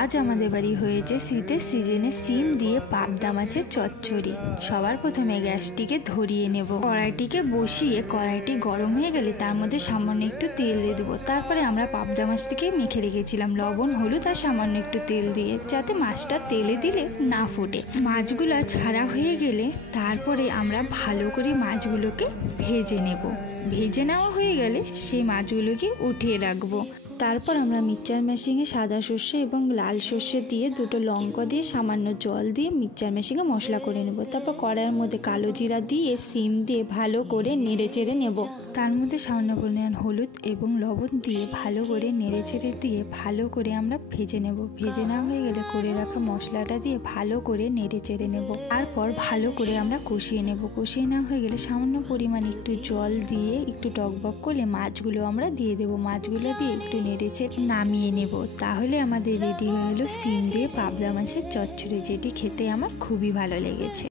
আজ আমাদের বাড়ি হয়েছে শীতের সিজনে সিম দিয়ে পাবদা মাছের চচ্চড়ি। সবার প্রথমে গ্যাসটিকে ধরিয়ে নেব, কড়াইটিকে বসিয়ে কড়াইটি গরম হয়ে গেলে তার মধ্যে সামান্য একটু তেল দিয়ে দেবো। তারপরে আমরা পাবদা মাছটিকে মেখে রেখেছিলাম লবণ হলুদ আর সামান্য একটু তেল দিয়ে, যাতে মাছটা তেলে দিলে না ফোটে। মাছগুলো ছাড়া হয়ে গেলে তারপরে আমরা ভালো করে মাছগুলোকে ভেজে নেব। ভেজে নেওয়া হয়ে গেলে সেই মাছগুলোকে উঠিয়ে রাখবো। তারপর আমরা মিক্সচার মেশিনে সাদা সর্ষে এবং লাল সর্ষে দিয়ে দুটো লঙ্কা দিয়ে সামান্য জল দিয়ে মিক্সচার মেশিনে মশলা করে নেব। তারপর কড়াইয়ের মধ্যে কালো জিরা দিয়ে সিম দিয়ে ভালো করে নেড়ে চেড়ে নেব। তার মধ্যে সামান্য পরিমাণ হলুদ এবং লবণ দিয়ে ভালো করে নেড়ে চেড়ে দিয়ে ভালো করে আমরা ভেজে নেব। ভেজে নেওয়া হয়ে গেলে করে রাখা মশলাটা দিয়ে ভালো করে নেড়ে চেড়ে নেব। তারপর ভালো করে আমরা কষিয়ে নেব। কষিয়ে নেওয়া হয়ে গেলে সামান্য পরিমাণ একটু জল দিয়ে একটু টকবক করলে মাছগুলো আমরা দিয়ে দেবো। মাছগুলো দিয়ে একটু নেড়ে চেড়ে নামিয়ে নেব। তাহলে আমাদের রেডি হয়ে গেল সিম দিয়ে পাবদা মাছের চচ্চড়ি, যেটি খেতে আমার খুবই ভালো লেগেছে।